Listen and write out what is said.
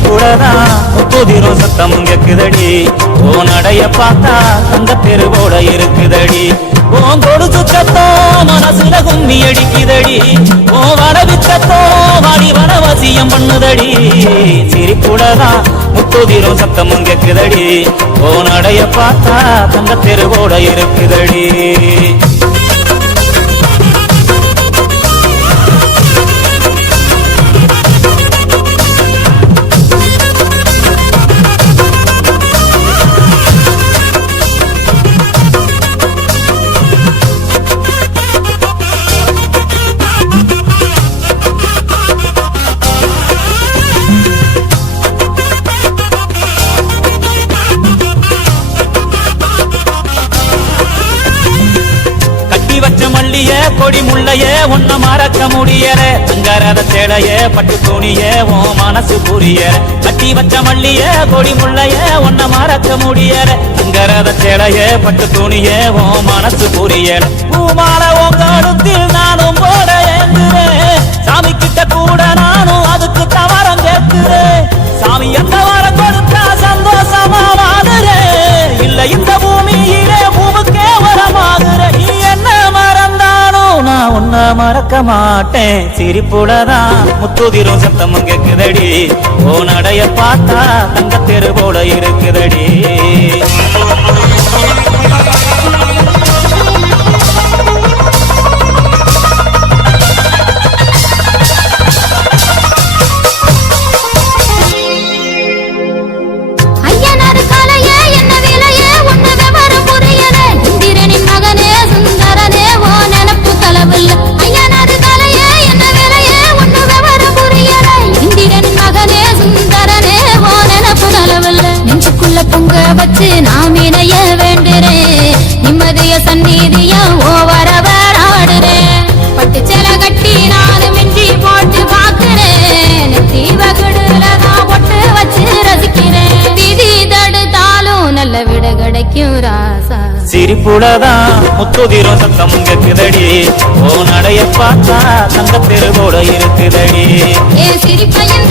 சிரிப்புலதான் முத்துதிரும் சத்தம் கேக்குதடி ஓ நடைய பார்த்தா தங்க தெருவோட இருக்குதடி ஓ கொடுத்து சத்தம் மனசுல கும்மி அடிக்குதடி ஓ வரவி சத்தம் வாடி வனவசியம் பண்ணுதடி சிரிப்புலதான் முத்துதிரும் சத்தம் கேக்குதடி ஓ நடைய பார்த்தா தங்க தெருவோட இருக்குதடி மல்லியே கொடி முள்ளையே உன்ன மறக்க முடியல தங்கரத சேலையே பட்டு துணியே ஓ மனசு புரியல கட்டி வச்ச மல்லியே கொடி முள்ளையே உன்ன மறக்க முடியல தங்கரத சேலையே பட்டு துணியே ஓ மனசு புரியல பூமால உங்க அடுத்தில் நானும் போட ஏங்குறேன் சாமி கிட்ட கூட நானும் அதுக்கு தவறம் கேட்கிறேன் சாமி எந்த வாரம் கொடுத்தா சந்தோஷமா வாடுறேன் இல்ல இந்த பூமியிலே பூமுக்கே வரமாகுறேன் நீ என்ன நான் உன்ன மறக்க மாட்டேன் சிரிப்புலதான் முத்துதிரும் சத்தம் கேக்குதடி ஓ நடைய பார்த்தா தங்க தெருவோட இருக்குதடி பொங்க வச்சு நாம் இணைய வேண்டுறேன் நிம்மதிய சந்நிதிய ஓவரவர் ஆடுறேன் பட்டு செல கட்டி நானும் மிஞ்சி போட்டு பாக்குறேன் தீவகுடுலதான் பொட்டு வச்சு ரசிக்கிறேன் விதி தடுத்தாலும் நல்ல விட கிடைக்கும் ராசா சிரிப்புலதான் முத்துதிரும் சத்தம் கேக்குதடி ஓ நடைய பார்த்தா தங்க தெருவோட இருக்குதடி ஏ சிரிப்பையன்